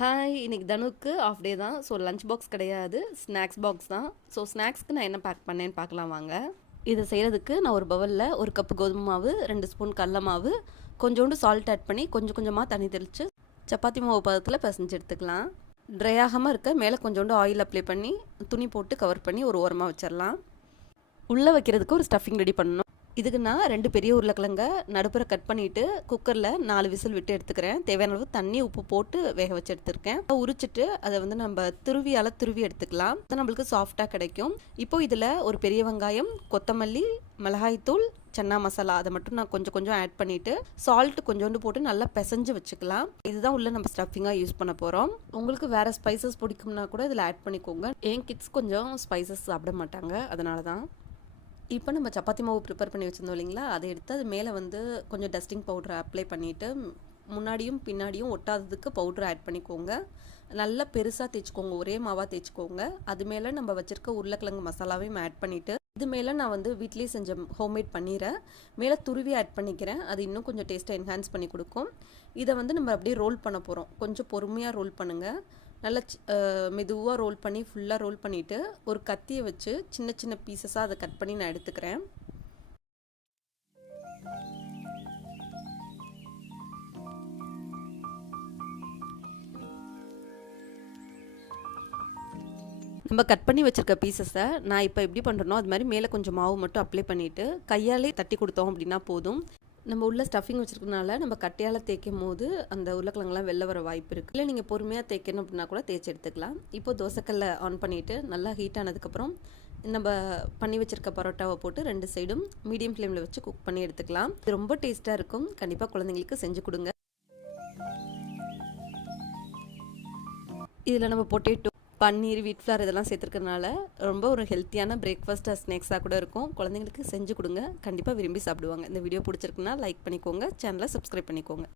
Hi, இன்னைக்கு தனுக்கு of டே தான். So lunch box கிடையாது, ஸ்நாக்ஸ் பாக்ஸ் தான். ஸோ ஸ்நாக்ஸ்க்கு நான் என்ன பேக் பண்ணேன்னு பார்க்கலாம் வாங்க. இதை செய்கிறதுக்கு நான் ஒரு பவுலில் 1 கப் கோதுமை மாவு, 2 ஸ்பூன் கடல மாவு, கொஞ்சோண்டு சால்ட் ஆட் பண்ணி கொஞ்சம் கொஞ்சமாக தண்ணி தெளித்து சப்பாத்தி மாவு பதத்தில் பிசைஞ்சு எடுத்துக்கலாம். ட்ரை ஆகாமல் இருக்க மேலே கொஞ்சோண்டு ஆயில் அப்ளை பண்ணி துணி போட்டு கவர் பண்ணி ஒரு ஓரமாக வச்சிடலாம். உள்ளே வைக்கிறதுக்கு ஒரு ஸ்டஃபிங் ரெடி பண்ணணும். இதுக்கு நான் 2 பெரிய உருளைக்கிழங்க நடுப்புற கட் பண்ணிவிட்டு குக்கரில் 4 விசில் விட்டு எடுத்துக்கிறேன். தேவையான அளவு தண்ணி உப்பு போட்டு வேக வச்சு எடுத்துருக்கேன். உரிச்சிட்டு அதை நம்ம துருவி எடுத்துக்கலாம். அது நம்மளுக்கு சாஃப்டாக கிடைக்கும். இப்போது இதில் ஒரு பெரிய வெங்காயம், கொத்தமல்லி, மிளகாய்த்தூள், சன்னா மசாலா அதை மட்டும் நான் கொஞ்சம் கொஞ்சம் ஆட் பண்ணிவிட்டு சால்ட் கொஞ்சோண்டு போட்டு நல்லா பிசைஞ்சு வச்சுக்கலாம். இதுதான் உள்ள நம்ம ஸ்டஃபிங்காக யூஸ் பண்ண போகிறோம். உங்களுக்கு வேறு ஸ்பைசஸ் பிடிக்கும்னா கூட இதில் ஆட் பண்ணிக்கோங்க. என் கிட்ஸ் கொஞ்சம் ஸ்பைசஸ் சாப்பிட மாட்டாங்க, அதனால தான். இப்போ நம்ம சப்பாத்தி மாவு ப்ரிப்பேர் பண்ணி வச்சுருந்தோம் இல்லைங்களா, அதை எடுத்து அது மேலே கொஞ்சம் டஸ்டிங் பவுடரை அப்ளை பண்ணிவிட்டு முன்னாடியும் பின்னாடியும் ஒட்டாததுக்கு பவுடர் ஆட் பண்ணிக்கோங்க. நல்லா பெருசாக தேய்ச்சிக்கோங்க, ஒரே மாவாக தேய்ச்சிக்கோங்க. அது மேலே நம்ம வச்சுருக்க உருளைக்கிழங்கு மசாலாவையும் ஆட் பண்ணிவிட்டு இது மேலே நான் வீட்லேயே செஞ்ச ஹோம்மேட் பன்னீரை மேலே துருவி ஆட் பண்ணிக்கிறேன். அது இன்னும் கொஞ்சம் டேஸ்ட்டை என்ஹான்ஸ் பண்ணி கொடுக்கும். இதை நம்ம அப்படியே ரோல் பண்ண போகிறோம். கொஞ்சம் பொறுமையாக ரோல் பண்ணுங்கள். நல்லா மெதுவாக ரோல் பண்ணி ஃபுல்லாக ரோல் பண்ணிவிட்டு ஒரு கத்தியை வச்சு சின்ன சின்ன பீசஸாக அதை கட் பண்ணி நான் எடுத்துக்கிறேன். நம்ம கட் பண்ணி வச்சுருக்க பீசஸை நான் இப்போ எப்படி பண்ணுறனோ அது மாதிரி மேலே கொஞ்சம் மாவு மட்டும் அப்ளை பண்ணிவிட்டு கையாலே தட்டி கொடுத்தோம் அப்படின்னா போதும். நம்ம உள்ள ஸ்டஃபிங் வச்சுருக்கனால நம்ம கட்டையால் தேய்க்கும் போது அந்த உருளைக்கிழங்குலாம் வெளில வர வாய்ப்பு இருக்குது. இல்லை நீங்கள் பொறுமையாக தேய்க்கணும் அப்படின்னா கூட தேய்ச்சி எடுத்துக்கலாம். இப்போ தோசைக்கல்லை ஆன் பண்ணிவிட்டு நல்லா ஹீட் ஆனதுக்கப்புறம் நம்ம பண்ணி வச்சுருக்க பரோட்டாவை போட்டு 2 சைடும் மீடியம் ஃப்ளேமில் வச்சு குக் பண்ணி எடுத்துக்கலாம். இது ரொம்ப டேஸ்ட்டாக இருக்கும். கண்டிப்பாக குழந்தைங்களுக்கு செஞ்சு கொடுங்க. இதில் நம்ம பொட்டேட்டோ, பன்னீர், வீட் ஃப்ளார் இதெல்லாம் சேர்த்துருக்கறனால ரொம்ப ஒரு ஹெல்த்தியான பிரேக்ஃபாஸ்ட் ஸ்நாக்ஸாக கூட இருக்கும். குழந்தைங்களுக்கு செஞ்சு கொடுங்க, கண்டிப்பாக விரும்பி சாப்பிடுவாங்க. இந்த வீடியோ பிடிச்சிருக்குன்னா லைக் பண்ணிக்கோங்க, சேனலை சப்ஸ்கிரைப் பண்ணிக்கோங்க.